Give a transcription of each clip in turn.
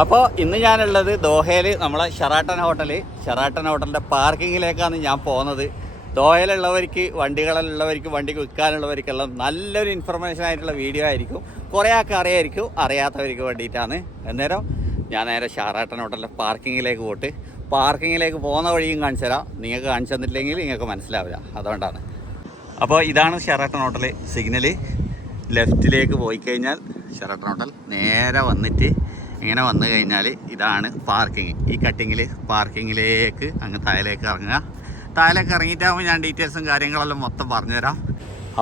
അപ്പോൾ ഇന്ന് ഞാനുള്ളത് ദോഹയിൽ നമ്മളെ ഷെറാട്ടൺ ഹോട്ടലിൻ്റെ പാർക്കിങ്ങിലേക്കാണ് ഞാൻ പോകുന്നത്. ദോഹയിലുള്ളവർക്ക്, വണ്ടികളിലുള്ളവർക്ക്, വണ്ടിക്ക് വിൽക്കാനുള്ളവർക്കെല്ലാം നല്ലൊരു ഇൻഫർമേഷൻ ആയിട്ടുള്ള വീഡിയോ ആയിരിക്കും. കുറേ ആൾക്ക് അറിയായിരിക്കും, അറിയാത്തവർക്ക് വേണ്ടിയിട്ടാണ്. അന്നേരം ഞാൻ നേരെ ഷെറാട്ടൺ ഹോട്ടലിൻ്റെ പാർക്കിങ്ങിലേക്ക് പോകുന്ന വഴിയും കാണിച്ചു തരാം. നിങ്ങൾക്ക് കാണിച്ചു തന്നിട്ടില്ലെങ്കിൽ നിങ്ങൾക്ക് മനസ്സിലാവില്ല, അതുകൊണ്ടാണ്. അപ്പോൾ ഇതാണ് ഷെറാട്ടൺ ഹോട്ടൽ. സിഗ്നൽ ലെഫ്റ്റിലേക്ക് പോയി കഴിഞ്ഞാൽ ഷെറാട്ടൺ ഹോട്ടൽ. നേരെ വന്നിട്ട് ഇങ്ങനെ വന്നു കഴിഞ്ഞാൽ ഇതാണ് പാർക്കിങ്. ഈ കട്ടിങ്ങിൽ പാർക്കിങ്ങിലേക്ക് അങ്ങ് താഴേക്ക് ഇറങ്ങുക. താഴേക്ക് ഇറങ്ങിയിട്ടാകുമ്പോൾ ഞാൻ ഡീറ്റെയിൽസും കാര്യങ്ങളെല്ലാം മൊത്തം പറഞ്ഞുതരാം.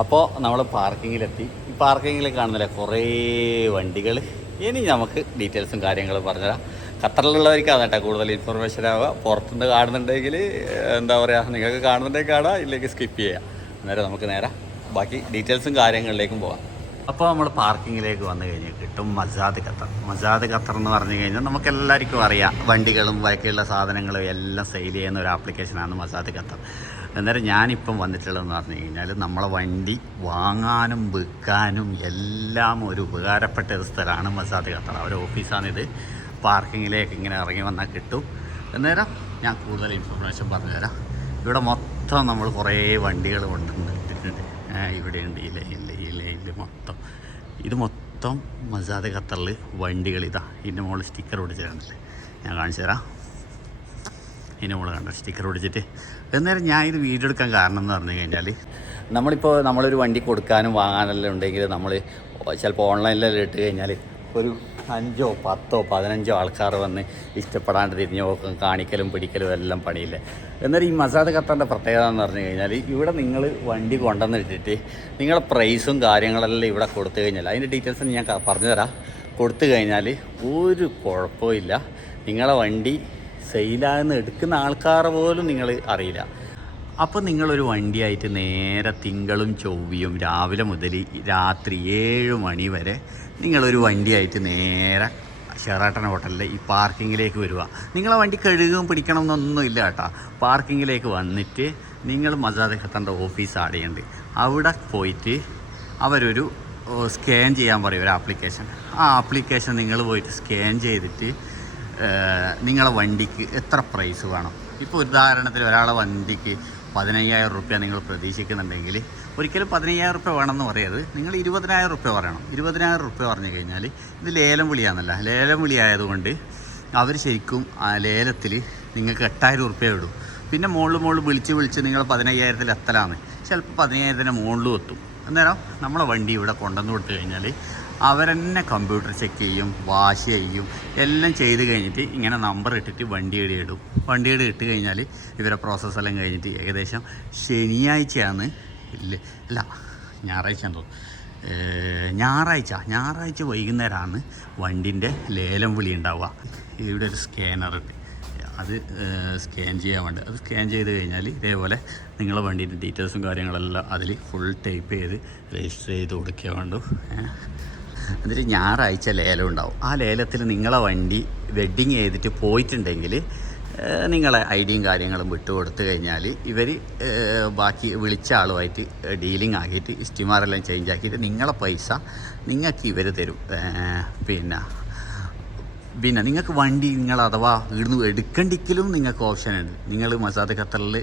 അപ്പോൾ നമ്മൾ പാർക്കിങ്ങിലെത്തി. ഈ പാർക്കിങ്ങിൽ കാണുന്നില്ല കുറേ വണ്ടികൾ. ഇനി നമുക്ക് ഡീറ്റെയിൽസും കാര്യങ്ങളും പറഞ്ഞുതരാം. ഖത്തറിലുള്ളവർക്ക് അതാട്ടെ കൂടുതൽ ഇൻഫർമേഷൻ ആവുക. പുറത്തുനിന്ന് കാണുന്നുണ്ടെങ്കിൽ എന്താ പറയുക, നിങ്ങൾക്ക് കാണുന്നുണ്ടെങ്കിൽ കാണാം, ഇല്ലെങ്കിൽ സ്കിപ്പ് ചെയ്യാം. അന്നേരം നമുക്ക് നേരെ ബാക്കി ഡീറ്റെയിൽസും കാര്യങ്ങളിലേക്കും പോകാം. അപ്പോൾ നമ്മൾ പാർക്കിങ്ങിലേക്ക് വന്നു കഴിഞ്ഞാൽ കിട്ടും മസാദ് ഖത്തർ എന്ന് പറഞ്ഞു കഴിഞ്ഞാൽ നമുക്ക് എല്ലാവർക്കും അറിയാം. വണ്ടികളും ബാക്കിയുള്ള സാധനങ്ങളും എല്ലാം സെയിൽ ചെയ്യുന്ന ഒരു ആപ്ലിക്കേഷനാണ് മസാദ് ഖത്തർ. അന്നേരം ഞാനിപ്പം വന്നിട്ടുള്ളതെന്ന് പറഞ്ഞു കഴിഞ്ഞാൽ നമ്മളെ വണ്ടി വാങ്ങാനും വിൽക്കാനും എല്ലാം ഒരു ഉപകാരപ്പെട്ട ഒരു സ്ഥലമാണ് മസാദ് ഖത്തർ. അവരുടെ ഓഫീസാണിത്. പാർക്കിങ്ങിലേക്ക് ഇങ്ങനെ ഇറങ്ങി വന്നാൽ കിട്ടും. അന്നേരം ഞാൻ കൂടുതൽ ഇൻഫർമേഷൻ പറഞ്ഞുതരാം. ഇവിടെ മൊത്തം നമ്മൾ കുറേ വണ്ടികൾ കൊണ്ടുവന്നിട്ടുണ്ട്. ഇവിടെയുണ്ട് ഈ ലൈനിൽ ഇത് മൊത്തം മസാദ് ഖത്തറിൽ വണ്ടികൾ. ഇതാ ഇതിൻ്റെ മുകളിൽ സ്റ്റിക്കർ ഒടിച്ചിട്ടുണ്ടല്ലേ, ഞാൻ കാണിച്ചു തരാം. ഇതിൻ്റെ മുകളിൽ കണ്ടോ സ്റ്റിക്കർ ഒടിച്ചിട്ട്. അന്നേരം ഞാൻ ഇത് വീഡിയോ എടുക്കാൻ കാരണം എന്ന് പറഞ്ഞു കഴിഞ്ഞാൽ, നമ്മളൊരു വണ്ടി കൊടുക്കാനും വാങ്ങാനെല്ലാം ഉണ്ടെങ്കിൽ നമ്മൾ ചിലപ്പോൾ ഓൺലൈനിലെല്ലാം ഇട്ട് കഴിഞ്ഞാൽ ഒരു 5, 10, 15 ആൾക്കാർ വന്ന് ഇഷ്ടപ്പെടാണ്ട് തിരിഞ്ഞു നോക്കും, കാണിക്കലും പിടിക്കലും എല്ലാം പണിയില്ലേ. എന്നാൽ ഈ മസാദ് ഖത്തറിൻ്റെ പ്രത്യേകത എന്ന് പറഞ്ഞു കഴിഞ്ഞാൽ, ഇവിടെ നിങ്ങൾ വണ്ടി കൊണ്ടുവന്നിട്ടിട്ട് നിങ്ങളുടെ പ്രൈസും കാര്യങ്ങളെല്ലാം ഇവിടെ കൊടുത്തു കഴിഞ്ഞാൽ, അതിൻ്റെ ഡീറ്റെയിൽസ് ഞാൻ പറഞ്ഞുതരാം. കൊടുത്തു കഴിഞ്ഞാൽ ഒരു കുഴപ്പമില്ല. നിങ്ങളെ വണ്ടി സെയിലാകുന്ന എടുക്കുന്ന ആൾക്കാരെ പോലും നിങ്ങൾ അറിയില്ല. അപ്പോൾ നിങ്ങളൊരു വണ്ടിയായിട്ട് നേരെ തിങ്കളും ചൊവ്വയും രാവിലെ മുതൽ രാത്രി 7 മണി വരെ നിങ്ങളൊരു വണ്ടിയായിട്ട് നേരെ ഷെറാട്ടൺ ഹോട്ടലിലെ ഈ പാർക്കിങ്ങിലേക്ക് വരിക. നിങ്ങളെ വണ്ടി കഴുകും പിടിക്കണം എന്നൊന്നും ഇല്ല കേട്ടോ. പാർക്കിങ്ങിലേക്ക് വന്നിട്ട് നിങ്ങൾ മസാദ് ഖത്തറിൻ്റെ ഓഫീസ് ആടെയുണ്ട്. അവിടെ പോയിട്ട് അവരൊരു സ്കാൻ ചെയ്യാൻ പറയും, ഒരു ആപ്ലിക്കേഷൻ. ആ ആപ്ലിക്കേഷൻ നിങ്ങൾ പോയിട്ട് സ്കാൻ ചെയ്തിട്ട് നിങ്ങളെ വണ്ടിക്ക് എത്ര പ്രൈസ് വേണം. ഇപ്പോൾ ഉദാഹരണത്തിന് ഒരാളെ വണ്ടിക്ക് 15,000 റുപ്യ നിങ്ങൾ പ്രതീക്ഷിക്കുന്നുണ്ടെങ്കിൽ ഒരിക്കലും 15,000 റുപ്യ വേണമെന്ന് പറയരുത്. നിങ്ങൾ 20,000 റുപ്യ പറയണം. 20,000 റുപ്യ പറഞ്ഞു കഴിഞ്ഞാൽ ഇത് ലേലം വിളിയാണെന്നല്ല. ലേലം വിളിയായതുകൊണ്ട് അവർ ശരിക്കും ആ ലേലത്തിൽ നിങ്ങൾക്ക് 8,000 റുപ്യ ഇടും. പിന്നെ മുകളിൽ വിളിച്ച് നിങ്ങൾ 15,000-ൽ എത്തലാണ്. ചിലപ്പോൾ 15,000-ന് മുകളിലും എത്തും. അന്നേരം നമ്മളെ വണ്ടി ഇവിടെ കൊണ്ടുവന്ന് കൊടുത്തു കഴിഞ്ഞാൽ അവരെന്നെ കമ്പ്യൂട്ടർ ചെക്ക് ചെയ്യും, വാഷ് ചെയ്യും, എല്ലാം ചെയ്ത് കഴിഞ്ഞിട്ട് ഇങ്ങനെ നമ്പർ ഇട്ടിട്ട് വണ്ടിയുടെ ഇടും. വണ്ടിയുടെ ഇട്ട് കഴിഞ്ഞാൽ ഇവരെ പ്രോസസ്സെല്ലാം കഴിഞ്ഞിട്ട് ഏകദേശം ശനിയാഴ്ചയാണ്, ഞായറാഴ്ച വൈകുന്നേരമാണ് വണ്ടിൻ്റെ ലേലം വിളി ഉണ്ടാവുക. ഇവിടെ ഒരു സ്കാനറുണ്ട്, അത് സ്കാൻ ചെയ്യാൻ വേണ്ടി. അത് സ്കാൻ ചെയ്ത് കഴിഞ്ഞാൽ ഇതേപോലെ നിങ്ങളെ വണ്ടീൻ്റെ ഡീറ്റെയിൽസും കാര്യങ്ങളെല്ലാം അതിൽ ഫുൾ ടൈപ്പ് ചെയ്ത് രജിസ്റ്റർ ചെയ്ത് കൊടുക്കുക വേണ്ടു. എന്നിട്ട് ഞായറാഴ്ച ലേലം ഉണ്ടാവും. ആ ലേലത്തിൽ നിങ്ങളെ വണ്ടി വെഡ്ഡിങ് ചെയ്തിട്ട് പോയിട്ടുണ്ടെങ്കിൽ നിങ്ങളെ ഐഡിയും കാര്യങ്ങളും വിട്ടുകൊടുത്തു കഴിഞ്ഞാൽ ഇവർ ബാക്കി വിളിച്ച ആളുമായിട്ട് ഡീലിംഗ് ആക്കിയിട്ട് ഇസ്റ്റിമാരെല്ലാം ചേഞ്ച് ആക്കിയിട്ട് നിങ്ങളെ പൈസ നിങ്ങൾക്ക് ഇവർ തരും. പിന്നെ നിങ്ങൾക്ക് വണ്ടി നിങ്ങൾ അഥവാ ഇവിടുന്ന് എടുക്കണ്ടെങ്കിലും നിങ്ങൾക്ക് ഓപ്ഷനുണ്ട്. നിങ്ങൾ മസാദ് ഖത്തറിൽ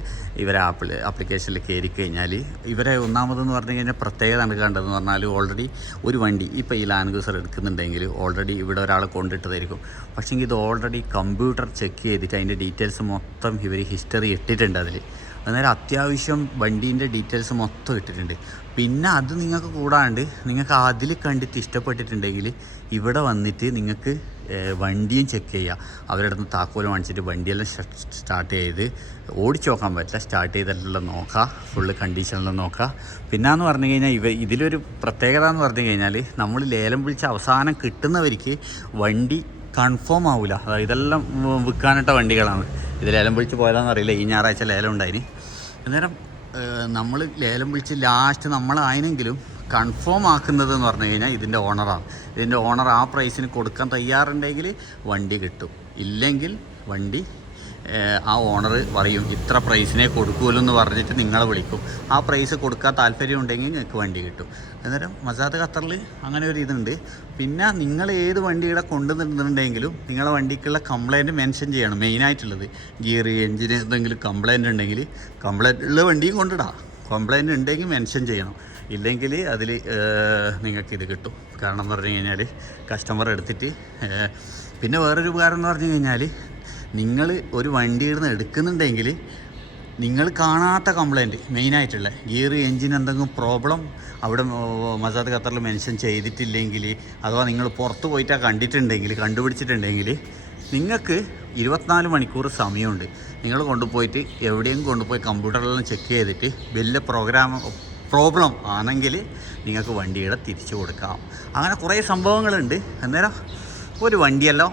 ഇവരെ ആപ്ലിക്കേഷനിൽ കയറി കഴിഞ്ഞാൽ ഇവരെ ഒന്നാമതെന്ന് പറഞ്ഞു കഴിഞ്ഞാൽ പ്രത്യേകത കണ്ടതെന്ന് പറഞ്ഞാൽ, ഓൾറെഡി ഒരു വണ്ടി ഇപ്പോൾ ഈ ലാൻഡ് ക്രൂസർ എടുക്കുന്നുണ്ടെങ്കിൽ ഓൾറെഡി ഇവിടെ ഒരാൾ കൊണ്ടിട്ടതായിരിക്കും. പക്ഷേ ഇത് ഓൾറെഡി കമ്പ്യൂട്ടർ ചെക്ക് ചെയ്തിട്ട് അതിൻ്റെ ഡീറ്റെയിൽസ് മൊത്തം ഇവർ ഹിസ്റ്ററി ഇട്ടിട്ടുണ്ട് അതിൽ. അന്നേരം അത്യാവശ്യം വണ്ടീൻ്റെ ഡീറ്റെയിൽസ് മൊത്തം ഇട്ടിട്ടുണ്ട്. പിന്നെ അത് നിങ്ങൾക്ക് കൂടാണ്ട് നിങ്ങൾക്ക് അതിൽ കണ്ടിട്ട് ഇഷ്ടപ്പെട്ടിട്ടുണ്ടെങ്കിൽ ഇവിടെ വന്നിട്ട് നിങ്ങൾക്ക് വണ്ടിയും ചെക്ക് ചെയ്യുക. അവരുടെ അടുത്ത് താക്കോല് വാങ്ങിച്ചിട്ട് വണ്ടിയെല്ലാം സ്റ്റാർട്ട് ചെയ്ത് ഓടിച്ച് നോക്കാൻ പറ്റില്ല, സ്റ്റാർട്ട് ചെയ്തെല്ലാം നോക്കുക, ഫുള്ള് കണ്ടീഷനെല്ലാം നോക്കുക. പിന്നെയെന്ന് പറഞ്ഞു കഴിഞ്ഞാൽ ഇതിലൊരു പ്രത്യേകത എന്ന് പറഞ്ഞു കഴിഞ്ഞാൽ, നമ്മൾ ലേലം വിളിച്ച് അവസാനം കിട്ടുന്നവർക്ക് വണ്ടി കൺഫേം ആവില്ല. അതായത് ഇതെല്ലാം വിൽക്കാനിട്ട വണ്ടികളാണ്. ഇത് ലേലം വിളിച്ച് പോയതാണെന്ന് അറിയില്ല. ഈ ഞായറാഴ്ച ലേലം ഉണ്ടായിന്. അന്നേരം നമ്മൾ ലേലം വിളിച്ച് ലാസ്റ്റ് നമ്മളായെങ്കിലും കൺഫേം ആക്കുന്നതെന്ന് പറഞ്ഞു കഴിഞ്ഞാൽ ഇതിൻ്റെ ഓണറാണ്. ഇതിൻ്റെ ഓണർ ആ പ്രൈസിന് കൊടുക്കാൻ തയ്യാറുണ്ടെങ്കിൽ വണ്ടി കിട്ടും, ഇല്ലെങ്കിൽ വണ്ടി ആ ഓണർ പറയും ഇത്ര പ്രൈസിനെ കൊടുക്കുമല്ലോ എന്ന് പറഞ്ഞിട്ട് നിങ്ങളെ വിളിക്കും. ആ പ്രൈസ് കൊടുക്കാൻ താല്പര്യം ഉണ്ടെങ്കിൽ നിങ്ങൾക്ക് വണ്ടി കിട്ടും. അന്നേരം മസാദ് ഖത്തറിൽ അങ്ങനെ ഒരു ഇതുണ്ട്. പിന്നെ നിങ്ങൾ ഏത് വണ്ടിയുടെ കൊണ്ടുവന്നിട്ടുണ്ടെങ്കിലും നിങ്ങളെ വണ്ടിക്കുള്ള കംപ്ലയിൻറ്റ് മെൻഷൻ ചെയ്യണം. മെയിനായിട്ടുള്ളത് ഗിയർ എഞ്ചിന് എന്തെങ്കിലും കംപ്ലയിൻ്റ് ഉണ്ടെങ്കിൽ കംപ്ലയിൻ്റ് ഉള്ള വണ്ടിയും കൊണ്ടിടാം. കംപ്ലയിൻ്റ് ഉണ്ടെങ്കിൽ മെൻഷൻ ചെയ്യണം. ഇല്ലെങ്കിൽ അതിൽ നിങ്ങൾക്കിത് കിട്ടും. കാരണം എന്ന് പറഞ്ഞു കഴിഞ്ഞാൽ കസ്റ്റമർ എടുത്തിട്ട് പിന്നെ വേറൊരു ഉപകാരം എന്ന് പറഞ്ഞു കഴിഞ്ഞാൽ നിങ്ങൾ ഒരു വണ്ടിയിൽ നിന്ന് എടുക്കുന്നുണ്ടെങ്കിൽ നിങ്ങൾ കാണാത്ത കംപ്ലയിൻറ്റ് മെയിനായിട്ടുള്ള ഗിയർ എൻജിൻ എന്തെങ്കിലും പ്രോബ്ലം അവിടെ മസാദ് ഖത്തറിൽ മെൻഷൻ ചെയ്തിട്ടില്ലെങ്കിൽ അഥവാ നിങ്ങൾ പുറത്ത് പോയിട്ടാണ് കണ്ടുപിടിച്ചിട്ടുണ്ടെങ്കിൽ നിങ്ങൾക്ക് 24 മണിക്കൂർ സമയമുണ്ട്. നിങ്ങൾ കൊണ്ടുപോയിട്ട് എവിടെയും കൊണ്ടുപോയി കമ്പ്യൂട്ടറിലെല്ലാം ചെക്ക് ചെയ്തിട്ട് വലിയ പ്രോബ്ലം ആണെങ്കിൽ നിങ്ങൾക്ക് വണ്ടിയുടെ തിരിച്ചു കൊടുക്കാം. അങ്ങനെ കുറേ സംഭവങ്ങളുണ്ട്. അന്നേരം ഒരു വണ്ടിയെല്ലാം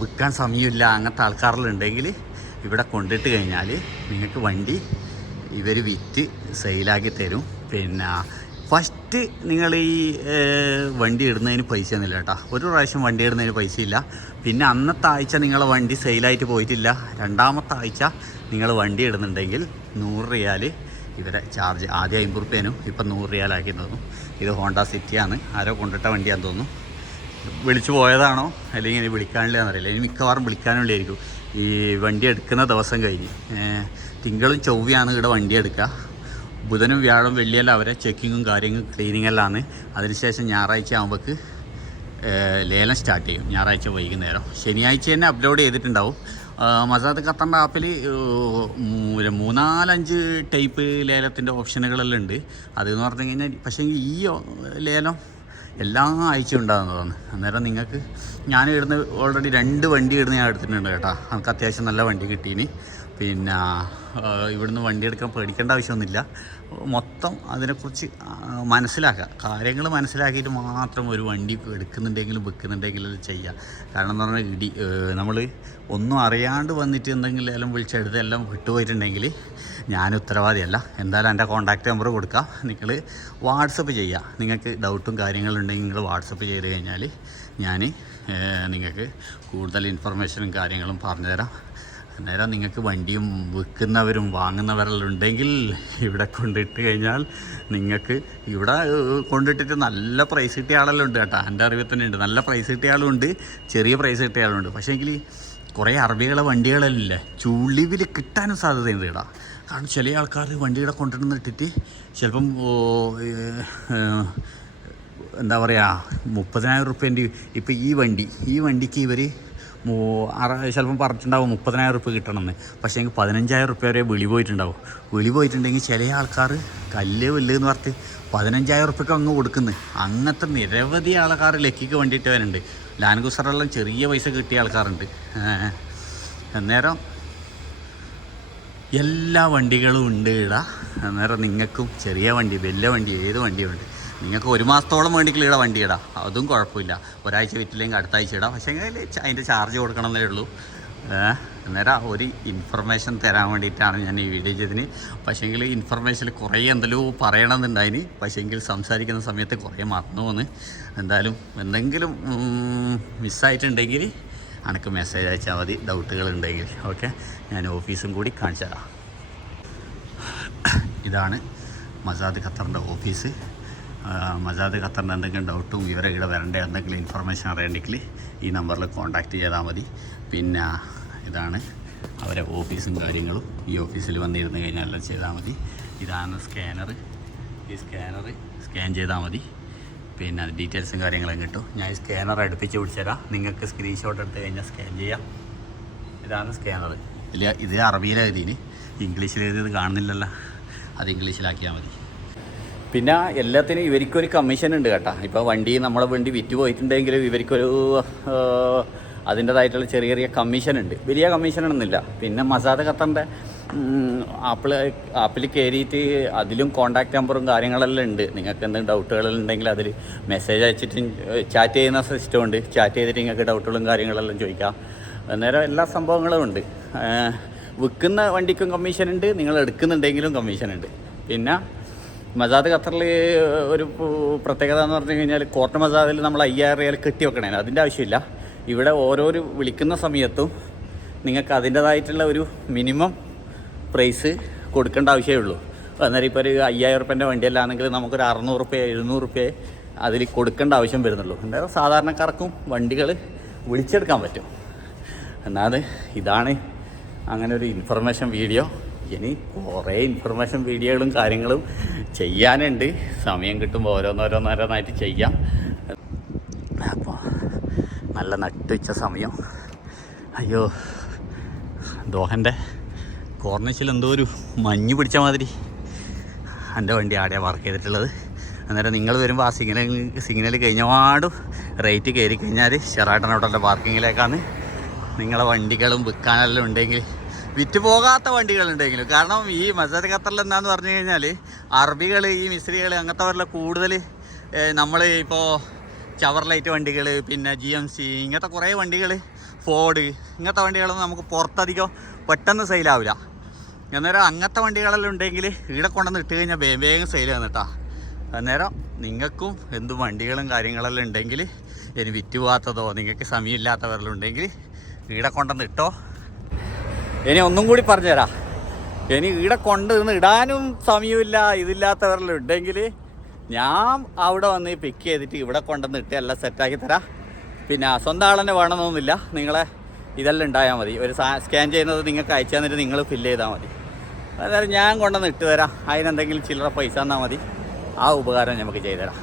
വിൽക്കാൻ സമയമില്ല അങ്ങനത്തെ ആൾക്കാരിലുണ്ടെങ്കിൽ ഇവിടെ കൊണ്ടിട്ട് കഴിഞ്ഞാൽ നിങ്ങൾക്ക് വണ്ടി ഇവർ വിറ്റ് സെയിലാക്കി തരും. പിന്നെ ഫസ്റ്റ് നിങ്ങൾ ഈ വണ്ടി ഇടുന്നതിന് പൈസ ഒന്നുമില്ല കേട്ടോ. ഒരു പ്രാവശ്യം വണ്ടി ഇടുന്നതിന് പൈസ ഇല്ല. പിന്നെ അന്നത്തെ ആഴ്ച നിങ്ങളെ വണ്ടി സെയിലായിട്ട് പോയിട്ടില്ല, രണ്ടാമത്തെ ആഴ്ച നിങ്ങൾ വണ്ടി ഇടുന്നുണ്ടെങ്കിൽ 100 റിയാൽ ഇവരെ ചാർജ്. ആദ്യം 50 റുപ്യേനും ഇപ്പം 100 റിയാലാക്കി തോന്നുന്നു. ഇത് ഹോണ്ട സിറ്റിയാണ്, ആരോ കൊണ്ടിട്ട വണ്ടിയാണെന്ന് തോന്നുന്നു. വിളിച്ചു പോയതാണോ അല്ലെങ്കിൽ ഇനി വിളിക്കാനില്ലെന്നറിയില്ല. ഇനി മിക്കവാറും വിളിക്കാനുള്ളതായിരിക്കും ഈ വണ്ടി എടുക്കുന്ന ദിവസം കഴിഞ്ഞ്. തിങ്കളും ചൊവ്വയാണ് ഇവിടെ വണ്ടി എടുക്കുക. ബുധനും വ്യാഴം വെള്ളിയെല്ലാം അവരെ ചെക്കിങ്ങും കാര്യങ്ങളും ക്ലീനിങ്ങെല്ലാമാണ്. അതിനുശേഷം ഞായറാഴ്ച ആകുമ്പോൾക്ക് ലേലം സ്റ്റാർട്ട് ചെയ്യും. ഞായറാഴ്ച വൈകുന്നേരം. ശനിയാഴ്ച തന്നെ അപ്ലോഡ് ചെയ്തിട്ടുണ്ടാവും. മസാദ് ഖത്തറിൻ്റെ ആപ്പിൽ 3-4-5 ടൈപ്പ് ലേലത്തിൻ്റെ ഓപ്ഷനുകളെല്ലാം ഉണ്ട്. അതെന്ന് പറഞ്ഞു കഴിഞ്ഞാൽ പക്ഷേ ഈ ലേലം എല്ലാ ആഴ്ചയും ഉണ്ടാകുന്നതാണ്. അന്നേരം നിങ്ങൾക്ക് ഞാൻ ഇടുന്ന ഓൾറെഡി 2 വണ്ടി ഇടുന്ന ഞാൻ എടുത്തിട്ടുണ്ട് കേട്ടോ. നമുക്ക് അത്യാവശ്യം നല്ല വണ്ടി കിട്ടീന്. പിന്നെ ഇവിടുന്ന് വണ്ടി എടുക്കാൻ പേടിക്കേണ്ട ആവശ്യമൊന്നുമില്ല. മൊത്തം അതിനെക്കുറിച്ച് മനസ്സിലാക്കുക, കാര്യങ്ങൾ മനസ്സിലാക്കിയിട്ട് മാത്രം ഒരു വണ്ടി എടുക്കുന്നുണ്ടെങ്കിലും വിൽക്കുന്നുണ്ടെങ്കിലും ചെയ്യുക. കാരണം എന്ന് പറഞ്ഞാൽ നമ്മൾ ഒന്നും അറിയാണ്ട് വന്നിട്ട് എന്തെങ്കിലും എല്ലാം വിളിച്ചെടുത്ത് എല്ലാം വിട്ടുപോയിട്ടുണ്ടെങ്കിൽ ഞാൻ ഉത്തരവാദിയല്ല. എന്തായാലും എൻ്റെ കോൺടാക്റ്റ് നമ്പർ കൊടുക്കുക. നിങ്ങൾ വാട്സപ്പ് ചെയ്യുക. നിങ്ങൾക്ക് ഡൗട്ടും കാര്യങ്ങളുണ്ടെങ്കിൽ നിങ്ങൾ വാട്സപ്പ് ചെയ്ത് കഴിഞ്ഞാൽ ഞാൻ നിങ്ങൾക്ക് കൂടുതൽ ഇൻഫർമേഷനും കാര്യങ്ങളും പറഞ്ഞുതരാം. അന്നേരം നിങ്ങൾക്ക് വണ്ടിയും വിൽക്കുന്നവരും വാങ്ങുന്നവരെല്ലാം ഉണ്ടെങ്കിൽ ഇവിടെ കൊണ്ടിട്ട് കഴിഞ്ഞാൽ നിങ്ങൾക്ക് ഇവിടെ കൊണ്ടിട്ടിട്ട് നല്ല പ്രൈസ് കിട്ടിയ ആളെല്ലാം ഉണ്ട് കേട്ടോ. എൻ്റെ അറിവിൽ തന്നെ ഉണ്ട്. നല്ല പ്രൈസ് കിട്ടിയ ആളുണ്ട്, ചെറിയ പ്രൈസ് കിട്ടിയ ആളുണ്ട്. പക്ഷേ എങ്കിൽ കുറേ അറബികളെ വണ്ടികളല്ലേ ചുളിവിൽ കിട്ടാനും സാധ്യതയുണ്ട് ഇവിടെ. കാരണം ചില ആൾക്കാർ വണ്ടിയുടെ കൊണ്ടിട്ടിട്ട് ചിലപ്പം എന്താ പറയുക 30,000 റുപ്യേൻ്റെ ഇപ്പോൾ ഈ വണ്ടിക്ക് ഇവർ ചിലപ്പം പറഞ്ഞിട്ടുണ്ടാവും 30,000 റുപ്യ കിട്ടണമെന്ന്. പക്ഷേ എങ്കിൽ 15,000 റുപ്യ വരെ വിളി പോയിട്ടുണ്ടെങ്കിൽ ചില ആൾക്കാർ എന്ന് പറഞ്ഞിട്ട് 15,000 റുപ്യക്ക് അങ്ങ് കൊടുക്കുന്നത്. അങ്ങനത്തെ നിരവധി ആൾക്കാർ ലക്കിക്ക് വേണ്ടിയിട്ട് വരുന്നുണ്ട്. ലാൻഡ് ക്രൂസറെല്ലാം ചെറിയ പൈസ കിട്ടിയ ആൾക്കാരുണ്ട്. അന്നേരം എല്ലാ വണ്ടികളും ഉണ്ട് ഇവിടെ. അന്നേരം നിങ്ങൾക്കും ചെറിയ വണ്ടി വലിയ വണ്ടി ഏത് വണ്ടിയുണ്ട്. നിങ്ങൾക്ക് 1 മാസത്തോളം വേണ്ടിക്കുള്ള ഇവിടെ വണ്ടി ഇടാം, അതും കുഴപ്പമില്ല. ഒരാഴ്ച വിറ്റില്ലെങ്കിൽ അടുത്ത ആഴ്ച ഇടാം. പക്ഷേ അതിൻ്റെ ചാർജ് കൊടുക്കണമെന്നേ ഉള്ളൂ. അന്നേരം ഒരു ഇൻഫർമേഷൻ തരാൻ വേണ്ടിയിട്ടാണ് ഞാൻ ഈ വീഡിയോ ചെയ്തതിന്. പക്ഷേങ്കിൽ ഇൻഫർമേഷനിൽ കുറേ എന്തെല്ലോ പറയണമെന്നുണ്ടായിന്. പക്ഷേങ്കിൽ സംസാരിക്കുന്ന സമയത്ത് കുറേ മറന്നു പോന്ന്. എന്തായാലും എന്തെങ്കിലും മിസ്സായിട്ടുണ്ടെങ്കിൽ എനിക്ക് മെസ്സേജ് അയച്ചാൽ മതി, ഡൗട്ടുകളുണ്ടെങ്കിൽ. ഓക്കെ, ഞാൻ ഓഫീസും കൂടി കാണിച്ചു തരാം. ഇതാണ് മസാദ് ഖത്തറിൻ്റെ ഓഫീസ്. മസാദ് ഖത്തറിൻ്റെ എന്തെങ്കിലും ഡൗട്ടും ഇവരെ ഇവിടെ വരേണ്ട എന്തെങ്കിലും ഇൻഫർമേഷൻ അറിയണമെങ്കിൽ ഈ നമ്പറിൽ കോൺടാക്റ്റ് ചെയ്താൽ മതി. പിന്നെ ഇതാണ് അവരെ ഓഫീസും കാര്യങ്ങളും. ഈ ഓഫീസിൽ വന്നിരുന്ന് കഴിഞ്ഞാൽ എല്ലാം ചെയ്താൽ മതി. ഇതാണ് സ്കാനർ. ഈ സ്കാൻ ചെയ്താൽ മതി. പിന്നെ ഡീറ്റെയിൽസും കാര്യങ്ങളും കിട്ടും. ഞാൻ ഈ സ്കാനർ അടുപ്പിച്ച് പിടിച്ചുതരാം. നിങ്ങൾക്ക് സ്ക്രീൻഷോട്ട് എടുത്ത് കഴിഞ്ഞാൽ സ്കാൻ ചെയ്യാം. ഇതാണ് സ്കാനർ. ഇത് അറബിയിലെഴുതിന്, ഇംഗ്ലീഷിൽ എഴുതിയത് കാണുന്നില്ലല്ലോ. അത് ഇംഗ്ലീഷിലാക്കിയാൽ മതി. പിന്നെ എല്ലാത്തിനും ഇവർക്കൊരു കമ്മീഷൻ ഉണ്ട് കേട്ടോ. ഇപ്പോൾ വണ്ടി നമ്മളെ വണ്ടി വിറ്റ് പോയിട്ടുണ്ടെങ്കിലും ഇവർക്കൊരു അതിൻ്റേതായിട്ടുള്ള ചെറിയ ചെറിയ കമ്മീഷൻ ഉണ്ട്. വലിയ കമ്മീഷനൊന്നുമില്ല. പിന്നെ മസാദ് ഖത്തറിൻ്റെ ആപ്പിൽ കയറിയിട്ട് അതിലും കോൺടാക്റ്റ് നമ്പറും കാര്യങ്ങളെല്ലാം ഉണ്ട്. നിങ്ങൾക്ക് എന്തെങ്കിലും ഡൗട്ടുകളുണ്ടെങ്കിൽ അതിൽ മെസ്സേജ് അയച്ചിട്ട് ചാറ്റ് ചെയ്യുന്ന സിസ്റ്റം ഉണ്ട്. ചാറ്റ് ചെയ്തിട്ട് നിങ്ങൾക്ക് ഡൗട്ടുകളും കാര്യങ്ങളെല്ലാം ചോദിക്കാം. അന്നേരം എല്ലാ സംഭവങ്ങളും ഉണ്ട്. വിൽക്കുന്ന വണ്ടിക്കും കമ്മീഷനുണ്ട്, നിങ്ങൾ എടുക്കുന്നുണ്ടെങ്കിലും കമ്മീഷനുണ്ട്. പിന്നെ മസാദ് ഖത്തറിൽ ഒരു പ്രത്യേകത എന്ന് പറഞ്ഞു കഴിഞ്ഞാൽ കോർട്ട് മസാദിൽ നമ്മൾ 5,000 റിയാൽ കെട്ടി വെക്കണേ, അതിൻ്റെ ആവശ്യമില്ല. ഇവിടെ ഓരോരു വിളിക്കുന്ന സമയത്തും നിങ്ങൾക്ക് അതിൻ്റേതായിട്ടുള്ള ഒരു മിനിമം പ്രൈസ് കൊടുക്കേണ്ട ആവശ്യമേ ഉള്ളൂ. അന്നേരം ഇപ്പോൾ ഒരു 5000 റുപ്യേൻ്റെ വണ്ടിയല്ലാണെങ്കിൽ നമുക്കൊരു 600 റുപ്യ 700 റുപ്യ അതിൽ കൊടുക്കേണ്ട ആവശ്യം വരുന്നുള്ളൂ. എന്തായാലും സാധാരണക്കാർക്കും വണ്ടികൾ വിളിച്ചെടുക്കാൻ പറ്റും. എന്നാൽ ഇതാണ് അങ്ങനെ ഒരു ഇൻഫർമേഷൻ വീഡിയോ. ഇനി കുറേ ഇൻഫർമേഷൻ വീഡിയോകളും കാര്യങ്ങളും ചെയ്യാനുണ്ട്. സമയം കിട്ടുമ്പോൾ ഓരോന്നോരോന്നായിട്ട് ചെയ്യാം. അപ്പോൾ നല്ല നട്ടുച്ച സമയം. അയ്യോ, ദോഹൻ്റെ കോർണിഷിൽ എന്തോ ഒരു മഞ്ഞ് പിടിച്ച മാതിരി എൻ്റെ വണ്ടി ആടെയാണ് പാർക്ക് ചെയ്തിട്ടുള്ളത്. അന്നേരം നിങ്ങൾ വരുമ്പോൾ ആ സിഗ്നൽ കഴിഞ്ഞപാടും റേറ്റ് കയറി കഴിഞ്ഞാൽ ഷെറാട്ടൺ ഹോട്ടലിൻ്റെ പാർക്കിങ്ങിലേക്കാണ്. നിങ്ങളെ വണ്ടികളും വിൽക്കാനെല്ലാം ഉണ്ടെങ്കിൽ, വിറ്റ് പോകാത്ത വണ്ടികളുണ്ടെങ്കിലും, കാരണം ഈ മസ്ജിദ് ഖത്തറിൽ എന്താണെന്ന് പറഞ്ഞു കഴിഞ്ഞാൽ അറബികൾ, ഈ മിസ്രികൾ അങ്ങനത്തെവരെല്ലാം കൂടുതൽ. നമ്മൾ ഇപ്പോൾ ചവർലൈറ്റ് വണ്ടികൾ, പിന്നെ GMC ഇങ്ങനത്തെ കുറേ വണ്ടികൾ, ഫോർഡ് ഇങ്ങനത്തെ വണ്ടികളൊന്നും നമുക്ക് പുറത്തധികം പെട്ടെന്ന് സെയിലാവില്ല. അന്നേരം അങ്ങനത്തെ വണ്ടികളെല്ലാം ഉണ്ടെങ്കിൽ ഇവിടെ കൊണ്ടുവന്ന് ഇട്ട് കഴിഞ്ഞാൽ വേഗം സെയിൽ വന്നിട്ടാ. അന്നേരം നിങ്ങൾക്കും എന്ത് വണ്ടികളും കാര്യങ്ങളെല്ലാം ഉണ്ടെങ്കിൽ, ഇനി വിറ്റ് പോകാത്തതോ നിങ്ങൾക്ക് സമയമില്ലാത്തവരെല്ലാം ഉണ്ടെങ്കിൽ ഇവിടെ കൊണ്ടുവന്ന് ഇട്ടോ. ഇനി ഒന്നും കൂടി പറഞ്ഞുതരാം, ഇനി ഇവിടെ കൊണ്ടുവന്ന് ഇടാനും സമയമില്ല ഇതില്ലാത്തവരെല്ലാം ഉണ്ടെങ്കിൽ ഞാൻ അവിടെ വന്ന് പിക്ക് ചെയ്തിട്ട് ഇവിടെ കൊണ്ടുവന്ന് ഇട്ട് എല്ലാം സെറ്റാക്കി തരാം. പിന്നെ സ്വന്തം ആളെന്നെ വേണമെന്നൊന്നുമില്ല, നിങ്ങളെ ഇതെല്ലാം ഉണ്ടായാൽ മതി. ഒരു സ്കാൻ ചെയ്യുന്നത് നിങ്ങൾക്ക് അയച്ചു തന്നിട്ട് നിങ്ങൾ ഫില്ല് ചെയ്താൽ മതി. അതായത് ഞാൻ കൊണ്ടുവന്ന് ഇട്ട് തരാം. അതിനെന്തെങ്കിലും ചില്ലറ പൈസ തന്നാൽ മതി. ആ ഉപകാരം നമുക്ക് ചെയ്തുതരാം.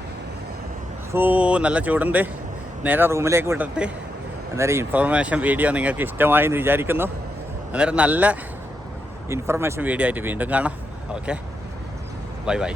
നല്ല ചൂടുണ്ട്. നേരെ റൂമിലേക്ക് വിട്ടിട്ട് അന്നേരം ഇൻഫർമേഷൻ വീഡിയോ നിങ്ങൾക്ക് ഇഷ്ടമായി എന്ന് വിചാരിക്കുന്നു. അന്നേരം നല്ല ഇൻഫർമേഷൻ വീഡിയോ ആയിട്ട് വീണ്ടും കാണാം. Okay, bye bye.